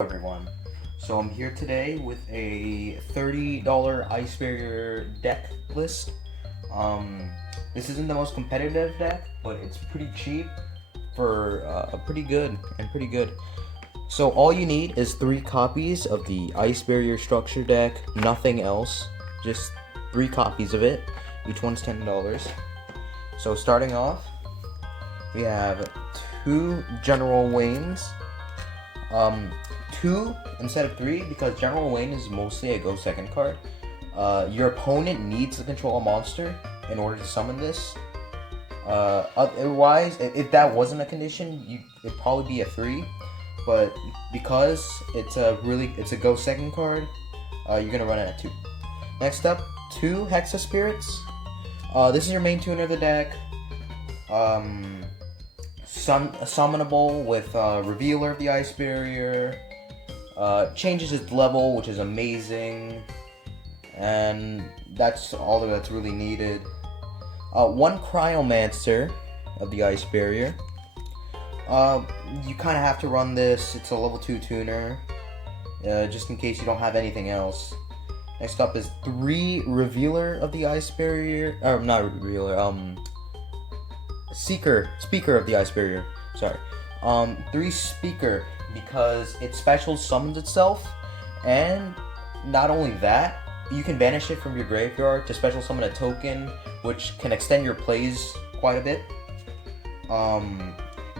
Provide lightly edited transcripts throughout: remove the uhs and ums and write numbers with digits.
Everyone. So I'm here today with a $30 Ice Barrier deck list. This isn't the most competitive deck, but it's pretty cheap for pretty good. So all you need is 3 copies of the Ice Barrier structure deck, nothing else, just 3 copies of it. Each one's $10. So starting off, we have 2 General Waynes. 2 instead of 3 because General Wayne is mostly a go second card. Your opponent needs to control a monster in order to summon this. Otherwise, if that wasn't a condition, it'd probably be a 3. But because it's a go second card, you're gonna run it at 2. Next up, 2 Hexa Spirits. This is your main tuner of the deck. Summonable with Revealer of the Ice Barrier. Changes its level, which is amazing, and that's all that's really needed. 1 Cryomancer of the Ice Barrier. You kind of have to run this. It's a level 2 tuner, just in case you don't have anything else. Next up is 3 Revealer of the Ice Barrier, or not Revealer, Speaker of the Ice Barrier. Sorry. 3 Speaker, because it special summons itself, and not only that, you can banish it from your graveyard to special summon a token, which can extend your plays quite a bit.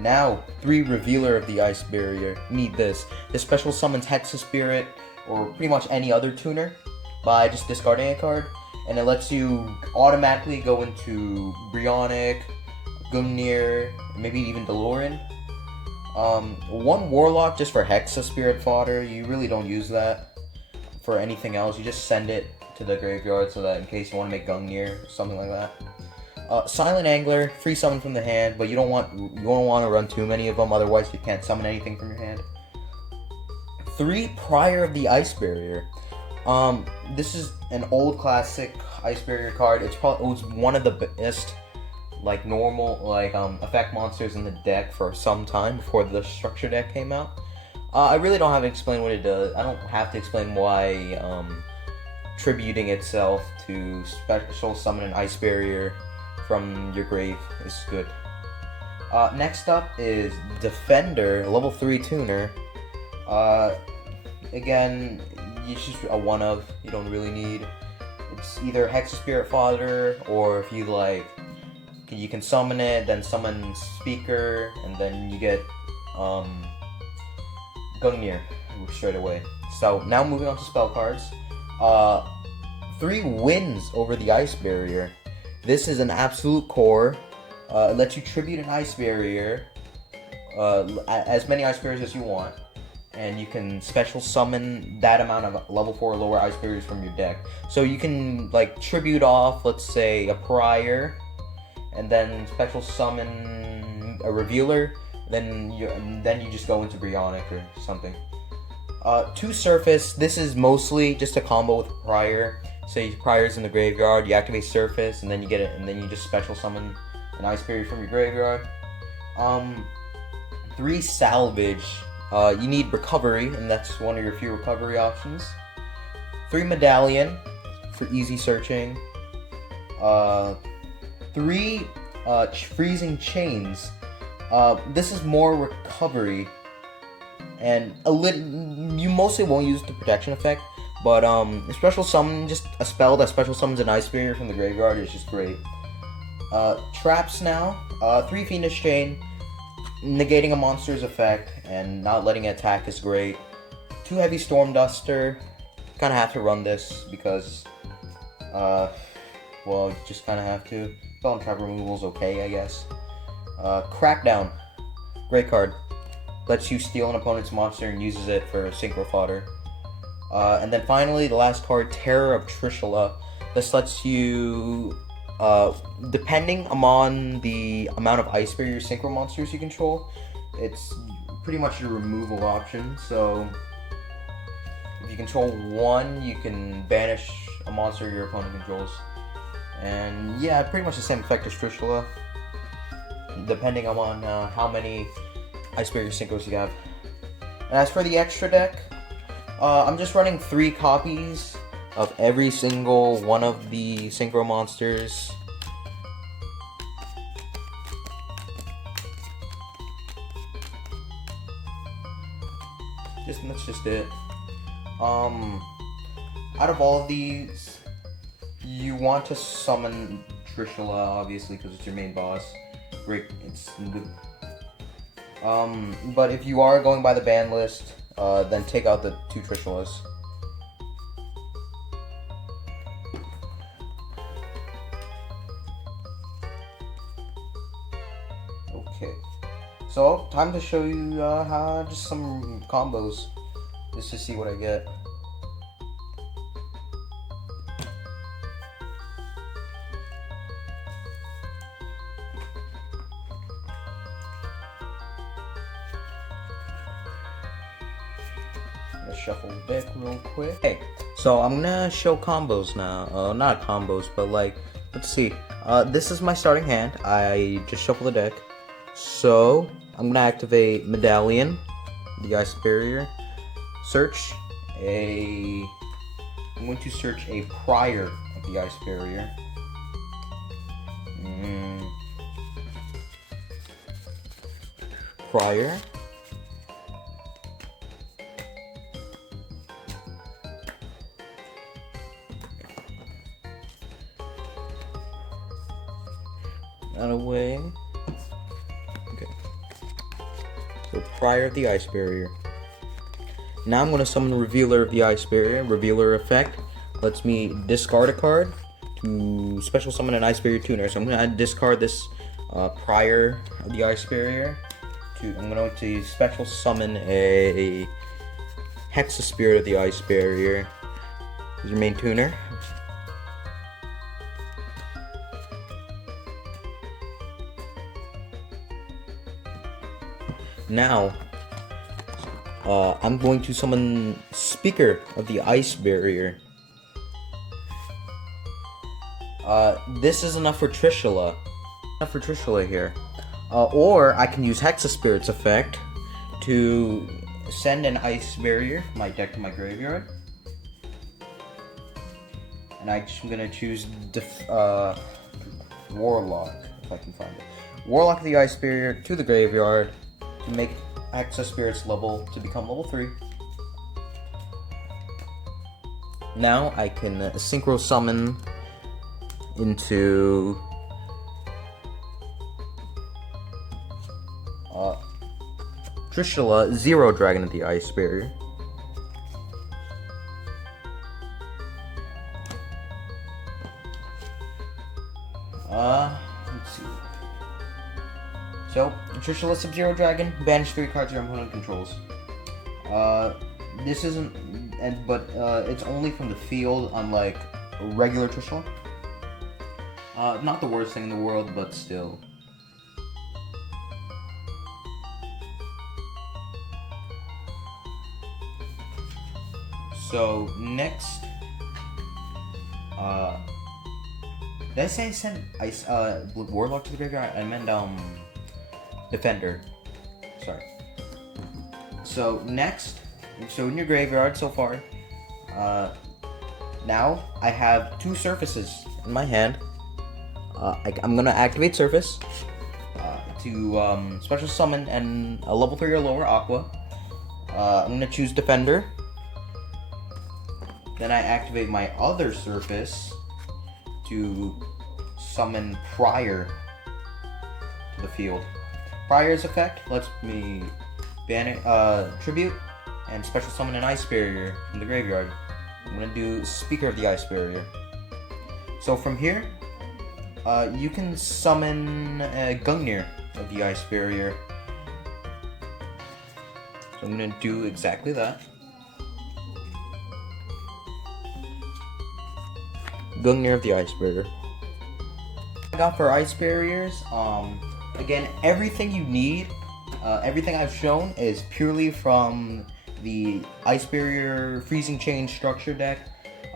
Now, 3 Revealer of the Ice Barrier. Need this. This special summons Hexa Spirit, or pretty much any other tuner, by just discarding a card, and it lets you automatically go into Brionic, Gungnir, maybe even DeLorean. 1 Warlock just for Hexa Spirit fodder. You really don't use that for anything else. You just send it to the graveyard so that in case you want to make Gungnir or something like that. Silent Angler, free summon from the hand, but you don't want to run too many of them. Otherwise, you can't summon anything from your hand. 3 Prior of the Ice Barrier. This is an old classic Ice Barrier card. It was one of the best normal effect monsters in the deck for some time before the structure deck came out. I really don't have to explain what it does. I don't have to explain why tributing itself to special summon an Ice Barrier from your grave is good. Next up is Defender, level 3 tuner. Again, it's just a one of. You don't really need. It's either Hexa Spirit fodder, or if you like, you can summon it, then summon Speaker, and then you get Gungnir straight away. So now moving on to spell cards. 3 Wins over the Ice Barrier. This is an absolute core. It lets you tribute an Ice Barrier, as many Ice Barriers as you want, and you can special summon that amount of level 4 or lower Ice Barriers from your deck. So you can tribute off, let's say, a Prior, and then special summon a Revealer, then you just go into Brionic or something. 2 Surface. This is mostly just a combo with Prior. Say Prior's in the graveyard, you activate Surface, and then you get it, and then you just special summon an Ice Barrier from your graveyard. 3 Salvage. You need Recovery, and that's one of your few recovery options. 3 Medallion for easy searching. 3 Freezing Chains. This is more recovery, and you mostly won't use the protection effect, but special summon, just a spell that special summons an Ice Barrier from the graveyard is just great. Traps now. 3 Fiendish Chain. Negating a monster's effect and not letting it attack is great. 2 Heavy Storm Duster. Kind of have to run this because, you just kind of have to. Spell and trap removal is okay, I guess. Crackdown. Great card. Lets you steal an opponent's monster and uses it for synchro fodder. And then finally, the last card, Terror of Trishula. This lets you, depending on the amount of Ice Barrier synchro monsters you control, it's pretty much your removal option. So if you control 1, you can banish a monster your opponent controls. And yeah, pretty much the same effect as Trishula, depending on how many Ice Barrier synchros you have. And as for the extra deck, I'm just running 3 copies of every single one of the synchro monsters. That's just it. Out of all of these, you want to summon Trishula, obviously, because it's your main boss. Great, it's good. But if you are going by the ban list, then take out the 2 Trishulas. Okay. So, time to show you just some combos, just to see what I get. I'm gonna shuffle the deck real quick. Okay, so I'm gonna show combos now. Not combos, but like, let's see. This is my starting hand. I just shuffle the deck. So, I'm gonna activate Medallion, the Ice Barrier. I'm going to search a Prior of the Ice Barrier. Prior. That away. Okay. So Prior of the Ice Barrier. Now I'm going to summon Revealer of the Ice Barrier. Revealer effect lets me discard a card to special summon an Ice Barrier tuner. So I'm going to discard this Prior of the Ice Barrier. I'm going to special summon a Hexa Spirit of the Ice Barrier. Is your main tuner. Now, I'm going to summon Speaker of the Ice Barrier. This is enough for Trishula. Enough for Trishula here. Or I can use Hexa Spirit's effect to send an Ice Barrier from my deck to my graveyard. And I'm gonna choose Warlock, if I can find it. Warlock of the Ice Barrier to the graveyard to make Hexa Spirit's level to become level 3. Now I can synchro summon into Trishula, Zero Dragon of the Ice Barrier. Let's see. So, Trishula Sub-Zero Dragon, banish 3 cards your opponent controls. This isn't, but it's only from the field, unlike regular Trishula. Not the worst thing in the world, but still. So, next, did I say I sent Ice, Warlock to the graveyard? I meant, Defender. Sorry. So, next, so in your graveyard so far, now I have 2 surfaces in my hand. I'm gonna activate Surface to special summon and a level 3 or lower Aqua. I'm gonna choose Defender. Then I activate my other surface to summon Prior to the field. Prior's effect lets me ban Tribute and special summon an Ice Barrier from the graveyard. I'm gonna do Speaker of the Ice Barrier. So from here, you can summon Gungnir of the Ice Barrier. So I'm gonna do exactly that. Gungnir of the Ice Barrier. I got for Ice Barriers, again, everything you need, everything I've shown is purely from the Ice Barrier Freezing Chain structure deck.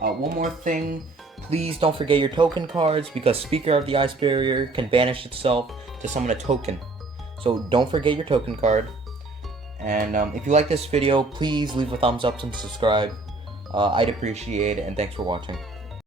One more thing, please don't forget your token cards, because Speaker of the Ice Barrier can banish itself to summon a token. So don't forget your token card. And if you like this video, please leave a thumbs up and subscribe. I'd appreciate it, and thanks for watching.